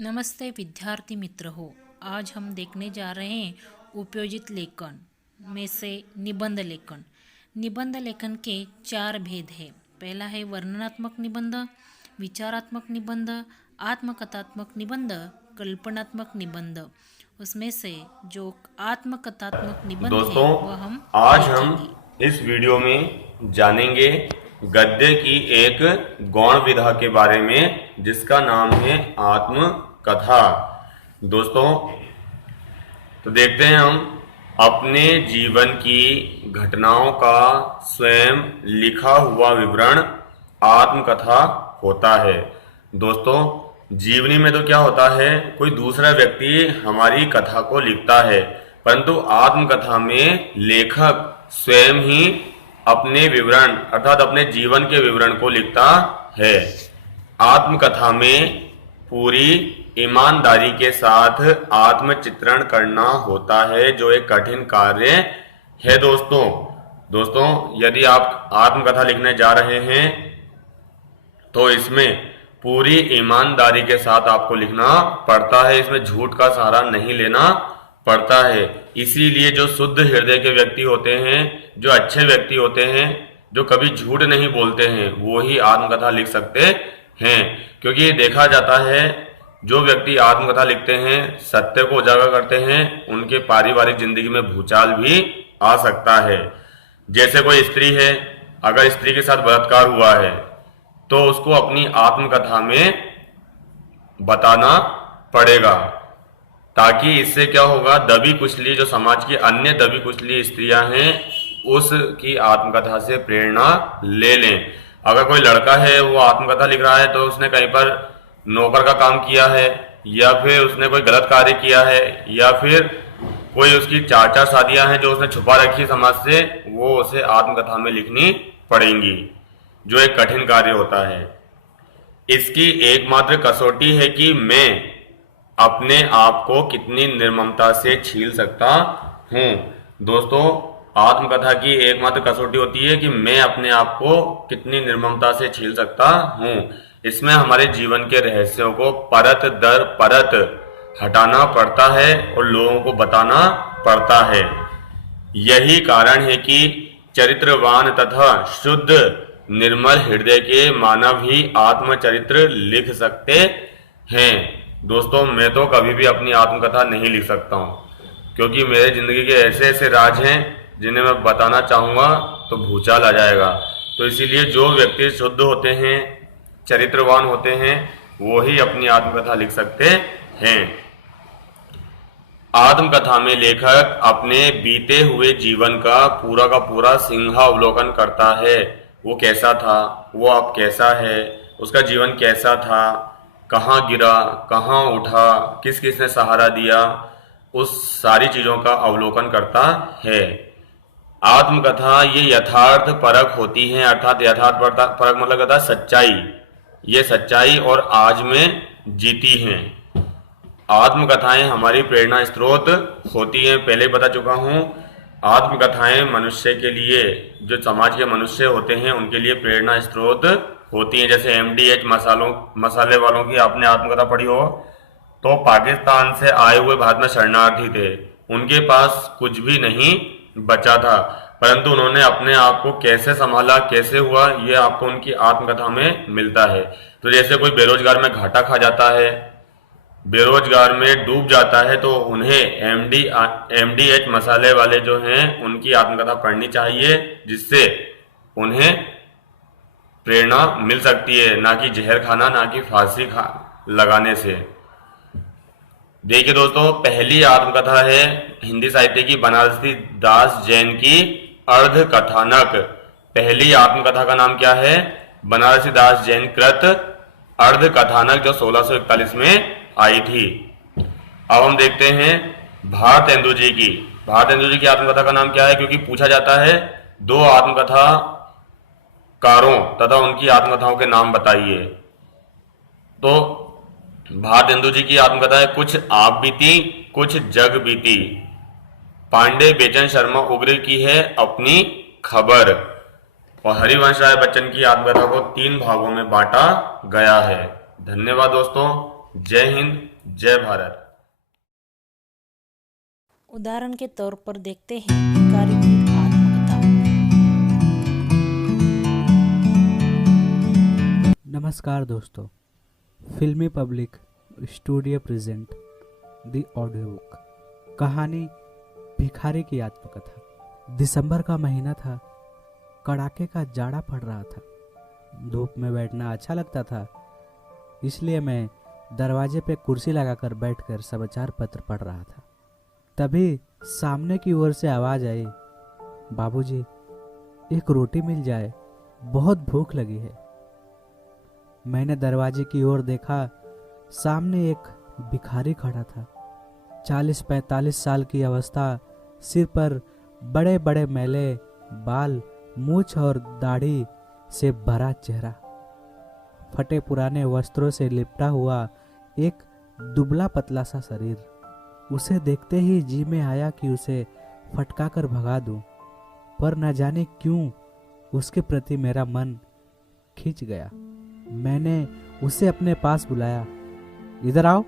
नमस्ते विद्यार्थी मित्र हो। आज हम देखने जा रहे हैं उपयोजित लेखन में से निबंध लेखन। निबंध लेखन के 4 भेद हैं। पहला है वर्णनात्मक निबंध, विचारात्मक निबंध, आत्मकथात्मक निबंध, कल्पनात्मक निबंध। उसमें से जो आत्मकथात्मक निबंध दोस्तों, है वह हम आज देखेंगे। हम इस वीडियो में जानेंगे गद्य की एक गौण विधा के बारे में जिसका नाम है आत्मकथा। दोस्तों, तो देखते हैं हम अपने जीवन की घटनाओं का स्वयं लिखा हुआ विवरण आत्मकथा होता है। दोस्तों, जीवनी में तो क्या होता है, कोई दूसरा व्यक्ति हमारी कथा को लिखता है, परंतु आत्मकथा में लेखक स्वयं ही अपने विवरण अर्थात अपने जीवन के विवरण को लिखता है। आत्मकथा में पूरी ईमानदारी के साथ आत्मचित्रण करना होता है, जो एक कठिन कार्य है। दोस्तों, यदि आप आत्मकथा लिखने जा रहे हैं तो इसमें पूरी ईमानदारी के साथ आपको लिखना पड़ता है। इसमें झूठ का सहारा नहीं लेना पड़ता है। इसीलिए जो शुद्ध हृदय के व्यक्ति होते हैं, जो अच्छे व्यक्ति होते हैं, जो कभी झूठ नहीं बोलते हैं, वो ही आत्मकथा लिख सकते हैं। क्योंकि ये देखा जाता है, जो व्यक्ति आत्मकथा लिखते हैं, सत्य को उजागर करते हैं, उनके पारिवारिक जिंदगी में भूचाल भी आ सकता है। जैसे कोई स्त्री है, अगर स्त्री के साथ बलात्कार हुआ है तो उसको अपनी आत्मकथा में बताना पड़ेगा, ताकि इससे क्या होगा, दबी कुचली जो समाज की अन्य दबी कुचली स्त्रियां हैं उसकी आत्मकथा से प्रेरणा ले लें। अगर कोई लड़का है वो आत्मकथा लिख रहा है तो उसने कहीं पर नौकर का काम किया है, या फिर उसने कोई गलत कार्य किया है, या फिर कोई उसकी 4 शादियां हैं जो उसने छुपा रखी समाज से, वो उसे आत्मकथा में लिखनी पड़ेंगी, जो एक कठिन कार्य होता है। इसकी एकमात्र कसौटी है कि मैं अपने आप को कितनी निर्ममता से छील सकता हूं। दोस्तों, आत्मकथा की एकमात्र कसौटी होती है कि मैं अपने आप को कितनी निर्ममता से छील सकता हूं। इसमें हमारे जीवन के रहस्यों को परत दर परत हटाना पड़ता है और लोगों को बताना पड़ता है। यही कारण है कि चरित्रवान तथा शुद्ध निर्मल हृदय के मानव ही आत्मचरित्र लिख सकते हैं। दोस्तों, मैं तो कभी भी अपनी आत्मकथा नहीं लिख सकता हूँ, क्योंकि मेरे जिंदगी के ऐसे ऐसे राज हैं जिन्हें मैं बताना चाहूँगा तो भूचाल आ जाएगा। तो इसीलिए जो व्यक्ति शुद्ध होते हैं, चरित्रवान होते हैं, वो ही अपनी आत्मकथा लिख सकते हैं। आत्मकथा में लेखक अपने बीते हुए जीवन का पूरा सिंहावलोकन करता है। वो कैसा था, वो अब कैसा है, उसका जीवन कैसा था, कहाँ गिरा, कहाँ उठा, किस किस ने सहारा दिया, उस सारी चीजों का अवलोकन करता है। आत्मकथा ये यथार्थ परख होती है, अर्थात यथार्थ परख मतलब कहता है सच्चाई। ये सच्चाई और आज में जीती हैं। आत्मकथाएं हमारी प्रेरणा स्रोत होती हैं, पहले बता चुका हूं। आत्मकथाएं मनुष्य के लिए, जो समाज के मनुष्य होते हैं, उनके लिए प्रेरणा स्रोत होती हैं। जैसे MDH मसाले वालों की आपने आत्मकथा पढ़ी हो, तो पाकिस्तान से आए हुए भारत में शरणार्थी थे, उनके पास कुछ भी नहीं बचा था, परंतु उन्होंने अपने आप को कैसे संभाला, कैसे हुआ, ये आपको उनकी आत्मकथा में मिलता है। तो जैसे कोई बेरोजगार में घाटा खा जाता है, बेरोजगार में डूब जाता है, तो उन्हें MDH मसाले वाले जो हैं उनकी आत्मकथा पढ़नी चाहिए, जिससे उन्हें प्रेरणा मिल सकती है, ना कि जहर खाना, ना कि फांसी लगाने से। देखिए दोस्तों, पहली आत्मकथा है हिंदी साहित्य की बनारसी दास जैन की अर्ध कथानक। पहली आत्मकथा का नाम क्या है? बनारसी दास जैन कृत अर्ध कथानक, जो 1641 में आई थी। अब हम देखते हैं भारतेंदु जी की। भारतेंदु जी की आत्मकथा का नाम क्या है? क्योंकि पूछा जाता है 2 आत्मकथा कारों तथा उनकी आत्मकथाओं के नाम बताइए। तो भारतेंदु जी की आत्मकथा है कुछ आप बीती कुछ जग बीती। पांडे बेचन शर्मा उग्र की है अपनी खबर। और हरिवंश राय बच्चन की आत्मकथा को 3 भागों में बांटा गया है। धन्यवाद दोस्तों। जय हिंद, जय भारत। उदाहरण के तौर पर देखते हैं भिखारी की आत्मकथा। नमस्कार दोस्तों, फिल्मी public studio present the audio book. कहानी भिखारी की आत्मकथा। दिसंबर का महीना था। कड़ाके का जाड़ा पड़ रहा था। धूप में बैठना अच्छा लगता था, इसलिए मैं दरवाजे पे कुर्सी लगाकर बैठकर समाचार पत्र पढ़ रहा था। तभी सामने की ओर से आवाज आई, बाबूजी, एक रोटी मिल जाए, बहुत भूख लगी है। मैंने दरवाजे की ओर देखा। सामने एक भिखारी खड़ा था। 40-45 साल की अवस्था, सिर पर बड़े बड़े मैले बाल, मूछ और दाढ़ी से भरा चेहरा, फटे पुराने वस्त्रों से लिपटा हुआ एक दुबला पतला सा शरीर। उसे देखते ही जी में आया कि उसे फटका कर भगा दूं, पर न जाने क्यों उसके प्रति मेरा मन खिंच गया। मैंने उसे अपने पास बुलाया, इधर आओ,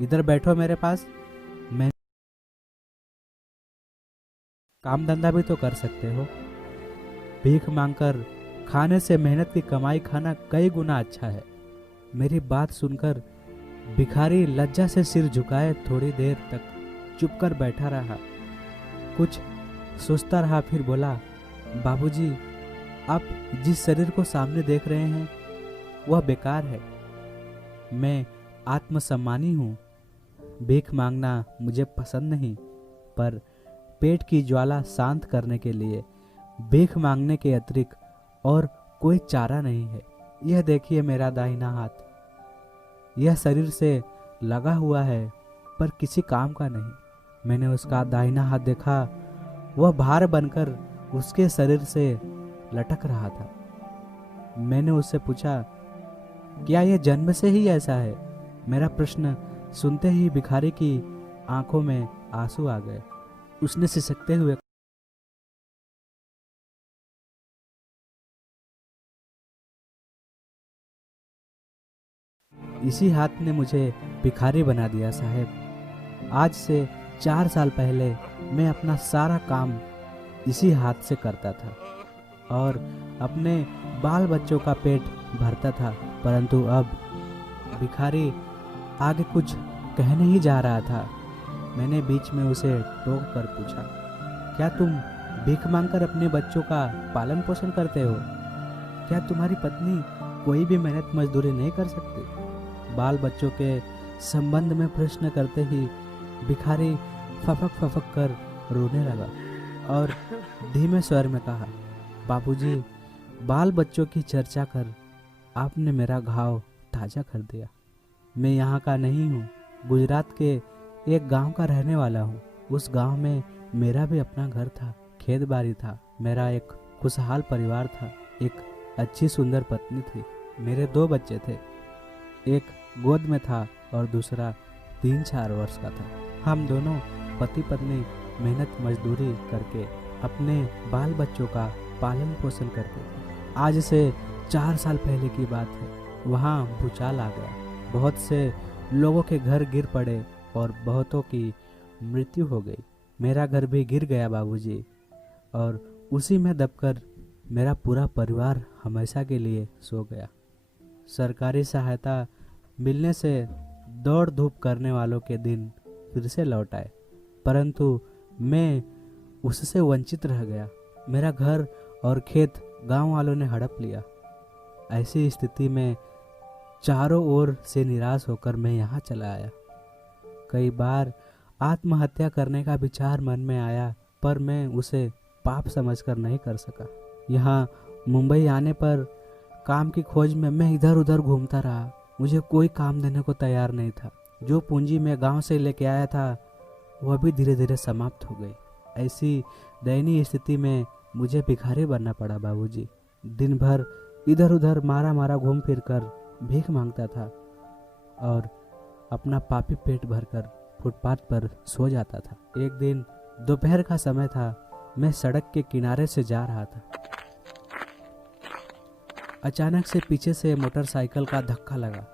इधर बैठो मेरे पास। मैं काम धंधा भी तो कर सकते हो। भीख मांगकर खाने से मेहनत की कमाई खाना कई गुना अच्छा है। मेरी बात सुनकर भिखारी लज्जा से सिर झुकाए थोड़ी देर तक चुप कर बैठा रहा। कुछ सोचता रहा, फिर बोला, बाबूजी, आप जिस शरीर को सामने देख रहे हैं वह बेकार है। मैं आत्मसम्मानी हूँ। भीख मांगना मुझे पसंद नहीं, पर पेट की ज्वाला शांत करने के लिए भीख मांगने के अतिरिक्त और कोई चारा नहीं है। यह देखिए मेरा दाहिना हाथ, यह शरीर से लगा हुआ है पर किसी काम का नहीं। मैंने उसका दाहिना हाथ देखा, वह भार बनकर उसके शरीर से लटक रहा था। मैंने उससे पूछा, क्या यह जन्म से ही ऐसा है? मेरा प्रश्न सुनते ही भिखारी की आंखों में आंसू आ गए। उसने सिसकते हुए, इसी हाथ ने मुझे भिखारी बना दिया साहब। आज से 4 साल पहले मैं अपना सारा काम इसी हाथ से करता था और अपने बाल बच्चों का पेट भरता था, परंतु अब भिखारी आगे कुछ कहने ही जा रहा था। मैंने बीच में उसे टोक कर पूछा, क्या तुम भीख मांगकर अपने बच्चों का पालन पोषण करते हो? क्या तुम्हारी पत्नी कोई भी मेहनत मजदूरी नहीं कर सकती? बाल बच्चों के संबंध में प्रश्न करते ही भिखारी फफक फफक कर रोने लगा और धीमे स्वर में कहा, बाबूजी, बाल बच्चों की चर्चा कर आपने मेरा घाव ताजा कर दिया। मैं यहाँ का नहीं हूँ, गुजरात के एक गांव का रहने वाला हूँ। उस गांव में मेरा भी अपना घर था, खेत बाड़ी था, मेरा एक खुशहाल परिवार था, एक अच्छी सुंदर पत्नी थी, मेरे 2 बच्चे थे। एक गोद में था और दूसरा 3-4 वर्ष का था। हम दोनों पति पत्नी मेहनत मजदूरी करके अपने बाल बच्चों का पालन पोषण करते थे। आज से 4 साल पहले की बात है। वहाँ भूचाल आ गया। बहुत से लोगों के घर गिर पड़े और बहुतों की मृत्यु हो गई। मेरा घर भी गिर गया बाबूजी, और उसी में दबकर मेरा पूरा परिवार हमेशा के लिए सो गया। सरकारी सहायता मिलने से दौड़ धूप करने वालों के दिन फिर से लौट आए, परंतु मैं उससे वंचित रह गया। मेरा घर और खेत गांव वालों ने हड़प लिया। ऐसी स्थिति में चारों ओर से निराश होकर मैं यहाँ चला आया। कई बार आत्महत्या करने का विचार मन में आया, पर मैं उसे पाप समझकर नहीं कर सका। यहाँ मुंबई आने पर काम की खोज में मैं इधर उधर घूमता रहा। मुझे कोई काम देने को तैयार नहीं था। जो पूंजी मैं गांव से लेके आया था वह भी धीरे धीरे समाप्त हो गई। ऐसी दयनीय स्थिति में मुझे भिखारी बनना पड़ा बाबूजी। दिन भर इधर उधर मारा मारा घूम फिर कर भीख मांगता था और अपना पापी पेट भरकर फुटपाथ पर सो जाता था। एक दिन दोपहर का समय था। मैं सड़क के किनारे से जा रहा था। अचानक से पीछे से मोटरसाइकिल का धक्का लगा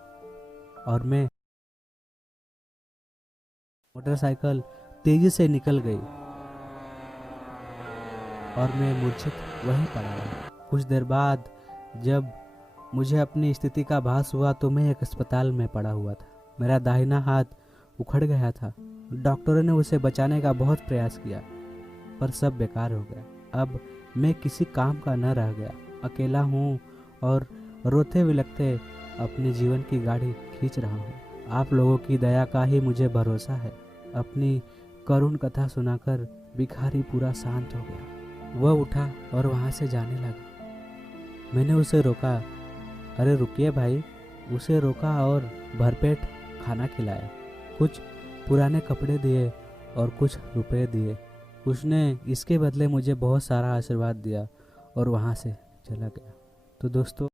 और मैं मोटरसाइकिल तेजी से निकल गई और मैं मूर्छित वहीं पड़ा रहा। कुछ देर बाद जब मुझे अपनी स्थिति का आभास हुआ तो मैं एक अस्पताल में पड़ा हुआ था। मेरा दाहिना हाथ उखड़ गया था। डॉक्टरों ने उसे बचाने का बहुत प्रयास किया पर सब बेकार हो गया। अब मैं किसी काम का न रह गया, अकेला हूँ और रोते बिलखते अपने जीवन की गाड़ी खींच रहा हूँ। आप लोगों की दया का ही मुझे भरोसा है। अपनी करुण कथा सुनाकर भिखारी पूरा शांत हो गया। वह उठा और वहाँ से जाने लगा। मैंने उसे रोका, अरे रुकिए भाई। उसे रोका और भरपेट खाना खिलाया, कुछ पुराने कपड़े दिए और कुछ रुपए दिए। उसने इसके बदले मुझे बहुत सारा आशीर्वाद दिया और वहाँ से चला गया। तो दोस्तों,